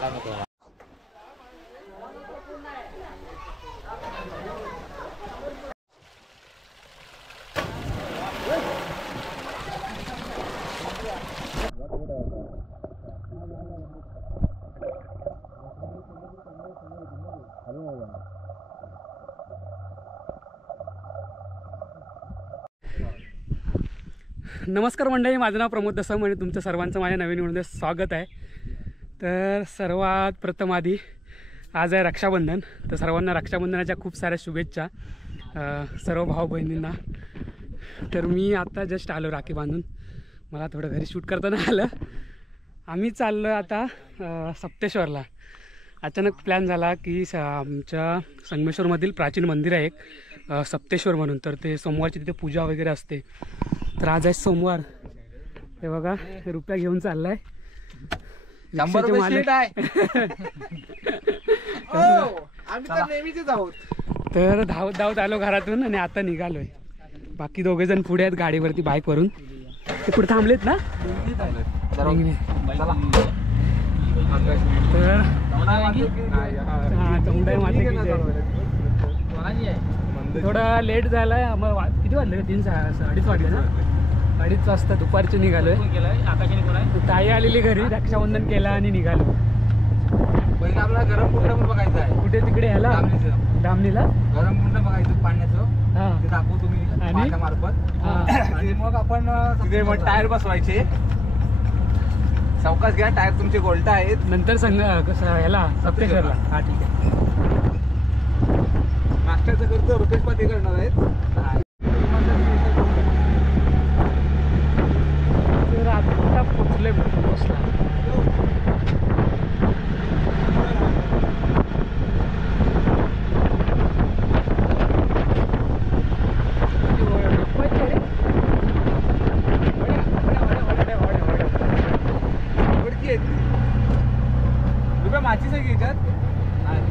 नमस्कार मंडळी, माझं नाव प्रमोद दसम आणि तुमचं सर्वांचं माझ्या नवीन व्हिडिओमध्ये स्वागत आहे। तर सर्वात प्रथम आधी आज आहे रक्षाबंधन, तर सर्वांना रक्षाबंधनाच्या खूप साऱ्या शुभेच्छा सर्व भाऊ बहिणींना। तर मी आता जस्ट आलो राखी बांधून, मला थोडं घरी शूट करता नाही आलं। आम्ही चाललो आता सप्तेश्वरला। अचानक प्लॅन झाला की आमच्या संगमेश्वरमधील प्राचीन मंदिर आहे एक सप्तेश्वर म्हणून, तर ते सोमवारची तिथे पूजा वगैरे असते। तर आज आहे सोमवार, हे बघा रुपया घेऊन चाललाय, 100 रुपये शीट आहे। आम्ही तर नेहमीच आहोत। तर धावत धावत आलो घरातून आणि आता निघालोय। बाकी दोघे जण पुढे आहेत गाडीवरती, बाईकवरून ते पुढे थांबलेत ना। तर थोडा लेट झालाय आम्हाला। किती वाजले? 3-2:30 वाजले ना। 2:30 वाजता दुपारचे निघालोय। ताई आलेली घरी, रक्षाबंधन केला आणि निघालो। पहिला आपला गरम कुंड पण बघायचं आहे। कुठे? तिकडे ह्याला दामणीला गरम कुंड बघायचं पाण्याचं, ते दाखवू तुम्ही आणि मार्फत। आणि मग आपण तिथे मग टायर बसवायचे। सावकाश घ्या, टायर तुमचे गोल्टा आहेत। नंतर ह्याला सप्तेश्वरला। हा ठीक आहे। नाश्त्याचं खर्च रुपेश पाते करणार आहेत। तर आता पोचले बसला। रुपया माचीच आहे याच्यात। आणि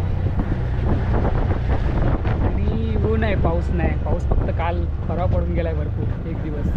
ऊन आहे, पाऊस नाही। पाऊस फक्त काल परवा पडून गेलाय भरपूर, एक दिवस।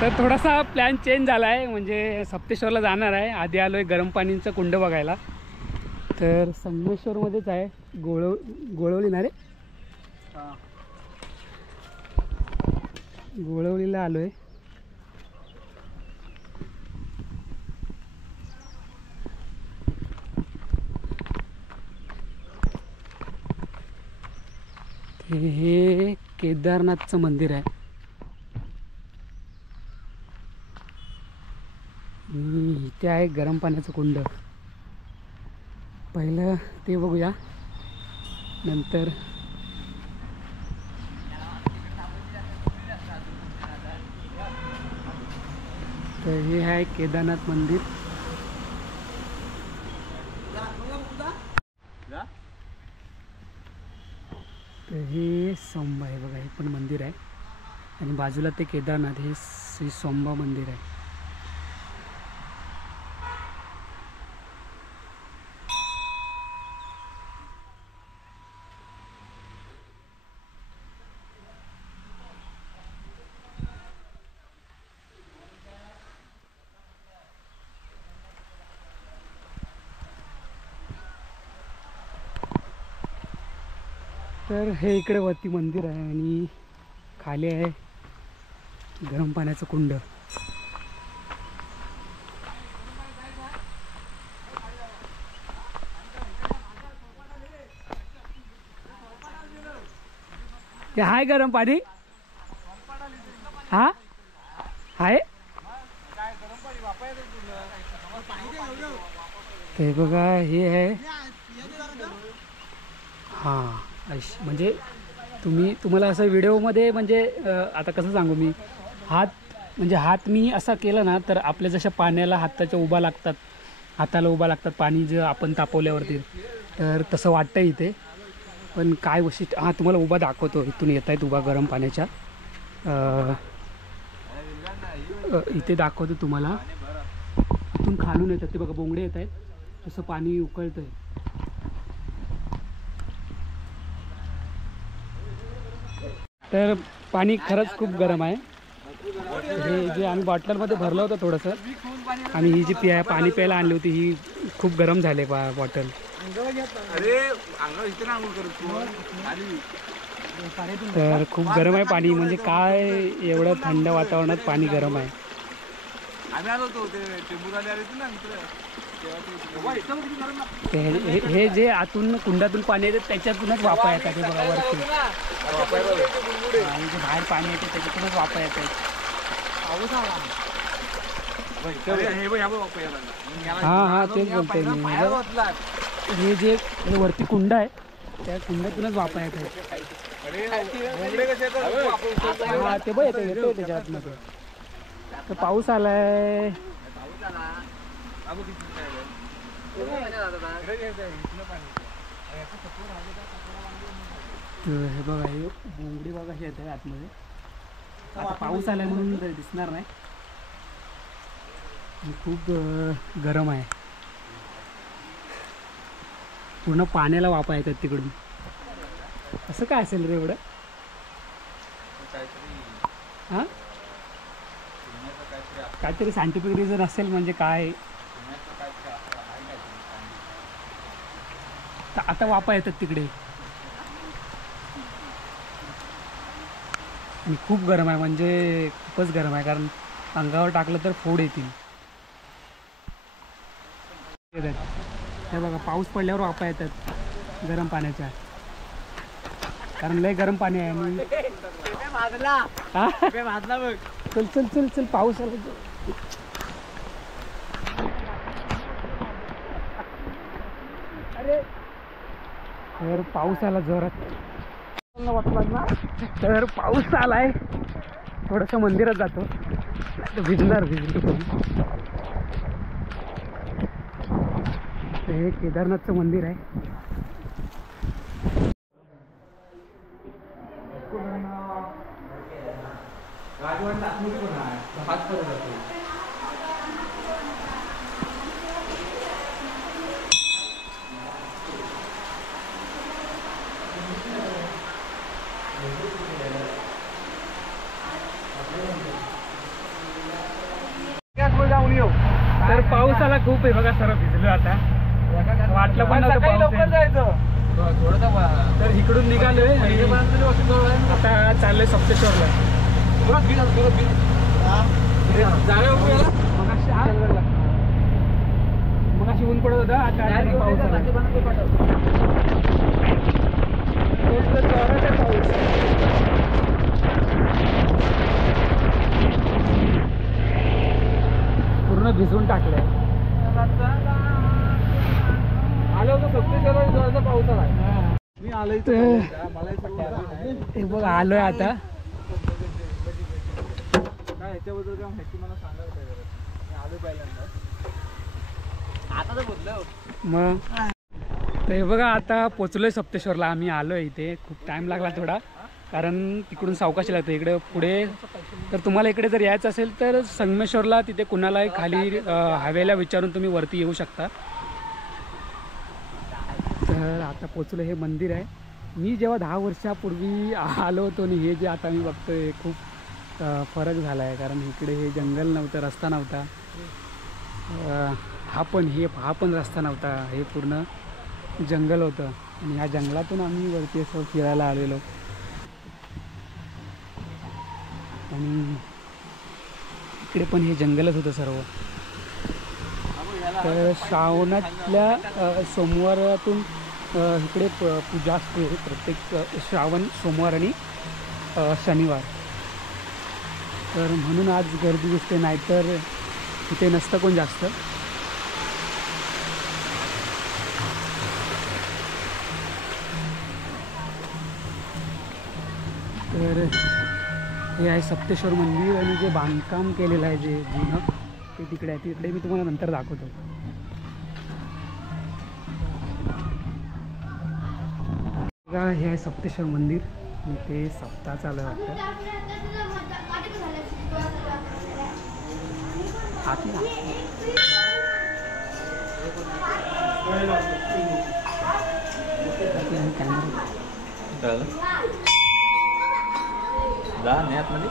तर थोडासा प्लॅन चेंज झाला आहे, म्हणजे सप्तेश्वरला जाणार आहे। आधी आलो आहे गरम पाणीचं कुंड बघायला। तर संगमेश्वरमध्येच आहे, गोळवली ना रे, गोळवलीला आलो आहे। हे केदारनाथचं मंदिर आहे। इथे आहे गरम पाण्याचं कुंड, पहिलं ते बघूया नंतर। तर हे आहे केदारनाथ मंदिर। तर हे सोमबा आहे बघा, हे पण मंदिर आहे। आणि बाजूला ते केदारनाथ, हे श्री सोमबा मंदिर आहे। तर हे इकडे वरती मंदिर आहे आणि खाली आहे गरम पाण्याचं कुंड। हे हाय गरम पाणी, हा हाय ते बघा, हे आहे। हां, म्हणजे तुम्हाला असं व्हिडिओमध्ये म्हणजे आता कसं सांगू मी, हात मी असा केला ना तर आपल्या जशा पाण्याला हाताच्या उभा लागतात हाताला उभा लागतात पाणी जे आपण तापवल्यावरती, तर तसं वाटतं इथे. पण काय वैशिष्ट्य, हां तुम्हाला उभा दाखवतो. इथून येत आहेत उभा गरम पाण्याच्या, इथे दाखवतो तुम्हाला. इथून खालून येतात ते बघा, बोंगडे येत आहेत, तसं पाणी उकळतं आहे. तर पाणी खरंच खूप गरम आहे. हे जे आम्ही बॉटलमध्ये भरलं होतं थोडंसं, आणि ही जी पाणी प्यायला आणली होती ही खूप गरम झाली बॉटल. तर खूप गरम आहे पाणी, म्हणजे काय एवढं थंड वातावरणात पाणी गरम आहे. हे जे आतून कुंडातून पाणी येते त्याच्यातूनच वाफा येतात. हे बघा वरती आणि जे बाहेर पाणी येते त्याच्यातूनच वाफा येतात. हां हां तेच बोलतोय मी. हे जे वरती कुंड आहे त्या कुंडातूनच वाफा येत आहे. हां ते बघ येतो त्याच्यातमध्ये. तर पाऊस आलाय. हे बघा, हे बोंगडी बघा हे येत आहे आतमध्ये. आता पाऊस आलाय म्हणून दिसणार नाही. खूप गरम आहे, पूर्ण पाण्याला वाफा येतात तिकडून. असं काय असेल रे एवढं? हां काहीतरी सायंटिफिक रिझन असेल. म्हणजे काय, आता वाफा येतात तिकडे. आणि खूप गरम आहे, म्हणजे खूपच गरम आहे, कारण अंगावर टाकलं तर फोड येतील. हे बघा पाऊस पडल्यावर वाफा येतात गरम पाण्याच्या, कारण लय गरम पाणी आहे. आणि चल चल चल चल पाऊस आला. तर पाऊस आला जोरात. तर पाऊस आलाय, थोडंसं मंदिरात जातो, भिजलो. हे केदारनाथचं मंदिर आहे. तर पाऊस आला खूप आहे बघा, सर्व भिजलो. आता वाटलं पण तर इकडून निघालोय आणि आता चाललोय सप्तेश्वरला. मग अशी ऊन पडत होता, आता पाऊस आला. पूर्ण भिजवून टाकलंय. आलो होतो सप्तेश्वरला, पाऊस आला. मी आलोय हे बघ, आलोय आता. काय ह्याच्याबद्दल काय माहिती मला सांगा. आलोय पहिल्यांदा, आता तर बोललो मग. तर हे बघा आता पोचलोय सप्तेश्वरला. आम्ही आलोय इथे. खूप टाइम लागला थोडा, कारण तिकडून सावकाशी लागतं. इकडे पुढे तर तुम्हाला इकडे जर यायचं असेल तर संगमेश्वरला तिथे कुणालाही खाली हायवेला विचारून तुम्ही वरती येऊ शकता. तर आता पोचलो. हे मंदिर आहे. मी जेव्हा 10 वर्षापूर्वी आलो होतो आणि हे जे आता मी बघतोय, खूप फरक झाला आहे. कारण इकडे हे जंगल नव्हतं, रस्ता नव्हता. हा पण रस्ता नव्हता, हे पूर्ण जंगल होतं. आणि ह्या जंगलातून आम्ही वरती असं फिरायला आलेलो. आणि इकडे पण हे जंगलच होतं सर्व. तर श्रावणातल्या सोमवारातून इकडे पूजा असते प्रत्येक श्रावण सोमवार आणि शनिवार. तर म्हणून आज गर्दी दिसते, नाहीतर इथे नसतं कोण जास्त. तर हे आहे सप्तेश्वर मंदिर. आणि जे बांधकाम केलेलं आहे जे जुनं ते तिकडे आहे. तिकडे मी तुम्हाला नंतर दाखवतो. बघा हे आहे सप्तेश्वर मंदिर आणि ते सप्ताह चालू आहे वाटतं. जा नाही आतमध्ये.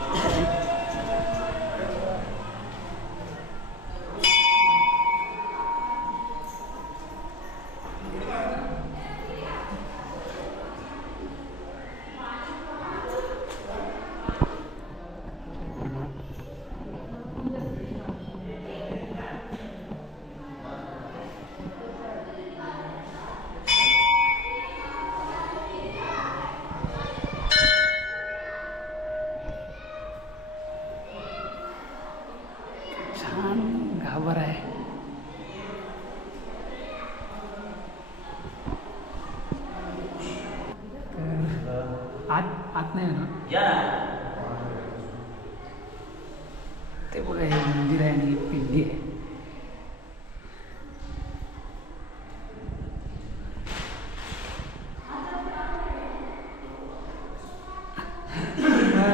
छान गाभार आहे. आत नाही ना ते बघा हे मंदिर आहे आणि पिंडी आहे.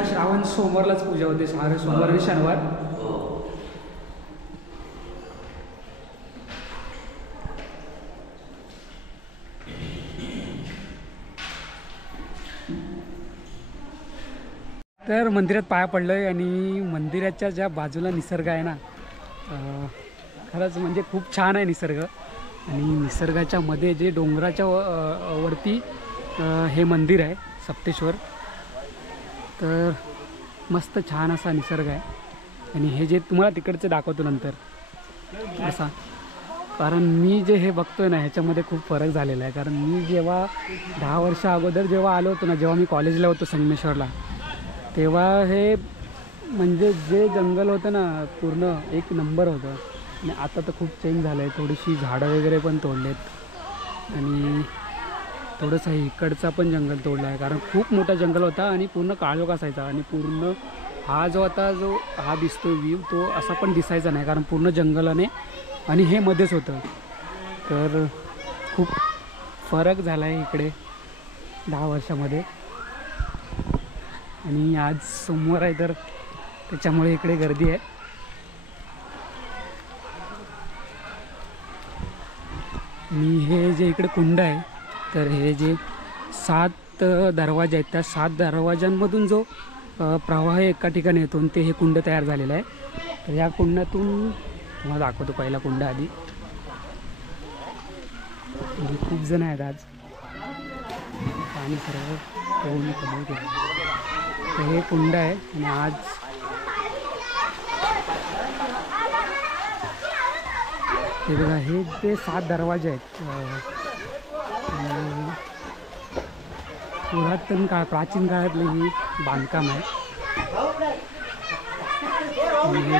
श्रावण सोमवारलाच पूजा होते. सोमवार आणि शनिवार. तर मंदिरात पाया पडलो आहे आणि मंदिराच्या ज्या बाजूला निसर्ग आहे ना, खरंच म्हणजे खूप छान आहे निसर्ग. आणि निसर्गाच्या मध्ये जे डोंगराच्या वरती हे मंदिर आहे सप्तेश्वर. तर मस्त छान असा निसर्ग आहे. आणि हे जे तुम्हाला तिकडचे दाखवतो नंतर असा, कारण मी जे हे बघतोय ना ह्याच्यामध्ये खूप फरक झालेला आहे. कारण मी जेव्हा 10 वर्ष अगोदर जेव्हा आलो होतो ना, जेव्हा मी कॉलेजला होतो संगमेश्वरला, तेव्हा हे म्हणजे जे जंगल होतं ना पूर्ण एक नंबर होतं. आणि आता तर खूप चेंज झालं आहे. थोडीशी झाडं वगैरे पण तोडलेत आणि थोडंसं इकडचा पण जंगल तोडला आहे. कारण खूप मोठा जंगल होता आणि पूर्ण काळोख असायचा. आणि पूर्ण हा जो हा दिसतो व्ह्यू तो असा पण दिसायचा नाही, कारण पूर्ण जंगलाने आणि हे मध्येच होतं. तर खूप फरक झाला आहे इकडे 10 वर्षामध्ये. आणि आज सोमवार आहे तर त्याच्यामुळे इकडे गर्दी आहे. आणि हे जे इकडे कुंड आहे, तर हे जे 7 दरवाजे आहेत, त्या 7 दरवाजांमधून जो प्रवाह एका ठिकाणी येतो ते हे कुंड तयार झालेलं आहे. तर या कुंडातून तुम्हाला दाखवतो पहिला कुंड आधी. खूप जण आहेत आज. पाणी सर्व पोहून कमी. तर हे कुंड आहे आणि आज हे बघा हे ते 7 दरवाजे आहेत. पुरातन काळ प्राचीन काळातले ही बांधकाम आहे. आणि हे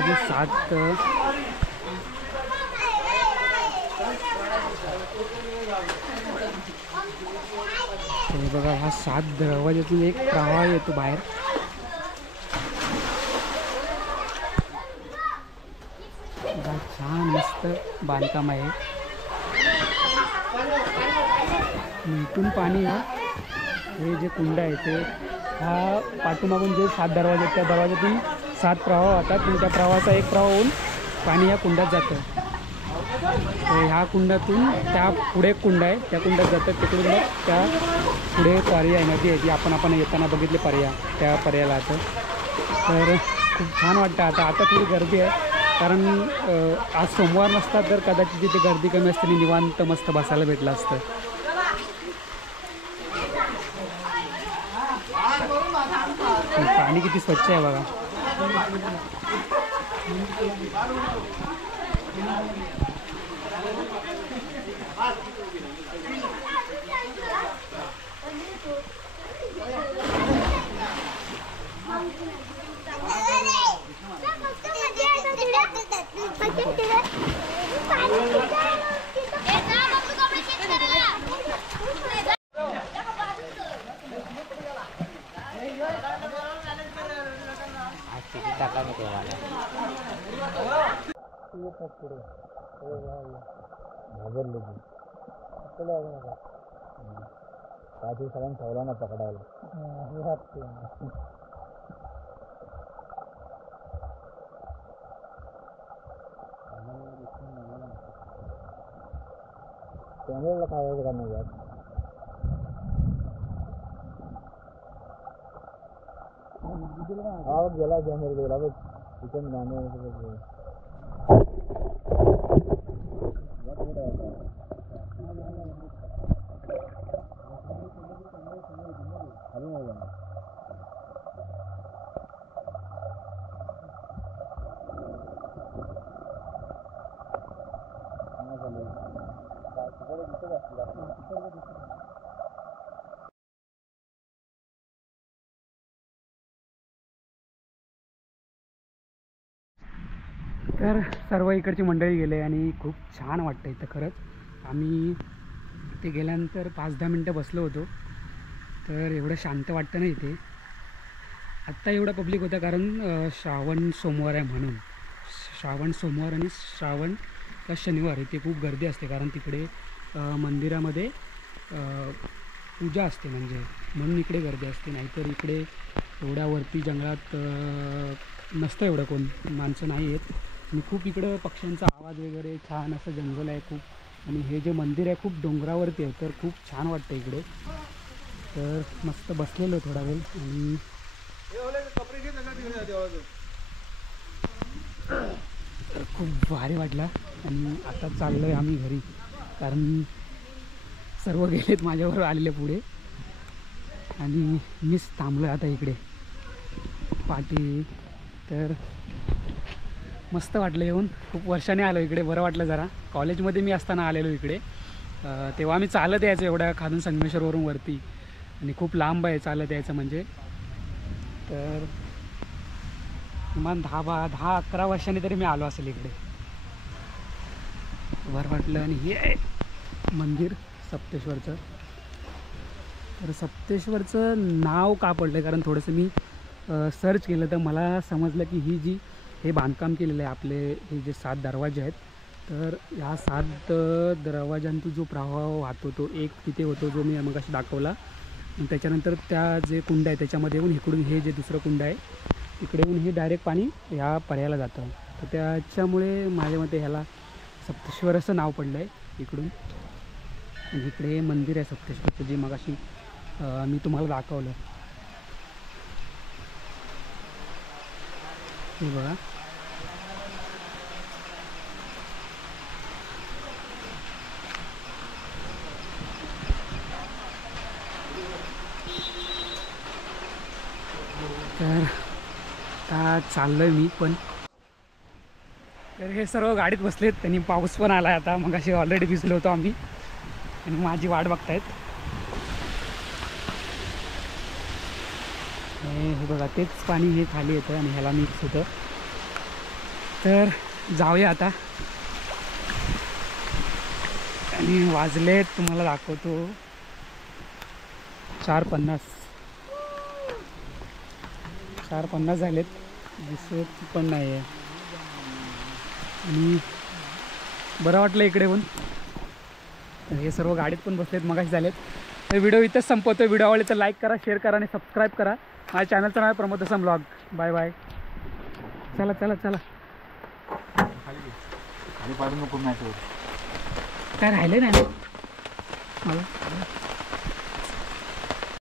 जे 7 हे बघा हा 7 दरवाज्यातून एक प्रवाह येतो बाहेर. छान मस्त बांधकाम आहे. इथून पाणी हे जे कुंड आहे ते हा पाठीमागून जे 7 दरवाजे आहेत त्या दरवाज्यातून 7 प्रवाह होतात. आणि त्या प्रवाहाचा एक प्रवाह होऊन पाणी या कुंडात जातं. तर ह्या कुंडातून त्या पुढे कुंड आहे त्या कुंडात जातं. तिकडून मग त्या पुढे पर्याय नदी आहे ती आपण येताना बघितले पर्याय, त्या पर्यायाला आता. तर खूप छान वाटतं. आता थोडी गर्दी आहे कारण आज सोमवार नसता तर कदाचित तिथे गर्दी कमी असते आणि निवांत मस्त बसायला भेटलं असतं. पाणी किती स्वच्छ आहे बघा. त्या दिवसाला ठेवला ना पकडायला. कॅमेराला काय का नाही यात. गेला कॅमेरा गेला बघ चिकन गाणे. तर सर्व इकडची मंडळी गेले आणि खूप छान वाटतं इथं खरंच. आम्ही ते गेल्यानंतर 5-10 मिनटं बसलो होतो. तर एवढं शांत वाटतं ना इथे. आत्ता एवढा पब्लिक होता कारण श्रावण सोमवार आहे म्हणून. श्रावण सोमवार आणि श्रावण का शनिवार इथे खूप गर्दी असते कारण तिकडे मंदिरामध्ये पूजा असते म्हणजे म्हणून इकडे गर्दी असते. नाहीतर इकडे एवढ्यावरती जंगलात नसतं एवढं कोण माणसं नाही आहेत. आणि खूप इकडं पक्ष्यांचा आवाज वगैरे छान असं जंगल आहे खूप. आणि हे जे मंदिर आहे खूप डोंगरावरती आहे तर खूप छान वाटतं इकडे. तर मस्त बसलेलो थोडा वेळ आणि खूप भारी वाटला. आणि आता चाललो आहे आम्ही घरी कारण सर्व गेलेत माझ्याबरोबर आलेले पुढे आणि मीच थांबलो आहे आता इकडे पाठी. तर मस्त वाटलं येऊन. खूप वर्षाने आलो इकडे, बरं वाटलं जरा. कॉलेजमध्ये मी असताना आलेलो इकडे तेव्हा आम्ही चालत यायचो एवढ्या खालून संगमेश्वरवरून वरती आणि खूप लांब आहे चालत यायचं म्हणजे. तर किमान 10-11 वर्षांनी तरी मी आलो असेल इकडे. बरं वाटलं. आणि हे आहे मंदिर सप्तेश्वरचं. तर सप्तेश्वरचं नाव का पडलं कारण थोडंसं मी सर्च केलं तर मला समजलं की हे बांधकाम केलेलं आहे आपले हे जे 7 दरवाजे आहेत. तर ह्या 7 दरवाजांतून जो प्रवाह वाहतो तो एक तिथे होतो जो मी मगाशी दाखवला. आणि त्याच्यानंतर त्या जे कुंड आहे त्याच्यामध्ये येऊन इकडून हे जे दुसरं कुंड आहे तिकडे येऊन हे डायरेक्ट पाणी ह्या पर्यायाला जातं. तर त्याच्यामुळे माझ्या मते ह्याला सप्तेश्वर असं नाव पडलं आहे इकडून. आणि इकडे मंदिर आहे सप्तेश्वरचं जे मगाशी मी तुम्हाला दाखवलं. हे बघा. तर आता चाललो आहे मी पण. तर हे सर्व गाडीत बसलेत. त्यांनी पाऊस पण आला आहे आता. मग अशी ऑलरेडी भिजलो होतो आम्ही आणि माझी वाट बघतायत. हे बघा तेच पाणी हे खाली येतं आणि ह्याला मिक्स होतं. तर जाऊया आता. आणि वाजलेत तुम्हाला दाखवतो 4:50 झालेत. दिसत पण नाही आहे. आणि बरं वाटलं इकडे येऊन. हे सर्व गाडीत पण बसलेत मगाशी झालेत. तर व्हिडिओ इथंच संपवतो. व्हिडिओ आवडले तर लाईक करा, शेअर करा आणि सबस्क्राईब करा. माझ्या चॅनलचं नाव आहे प्रमोद दसम ब्लॉग. Bye bye. चला चला चला. खाली पाडू नको मॅचवर. काय राहिले नाही मला.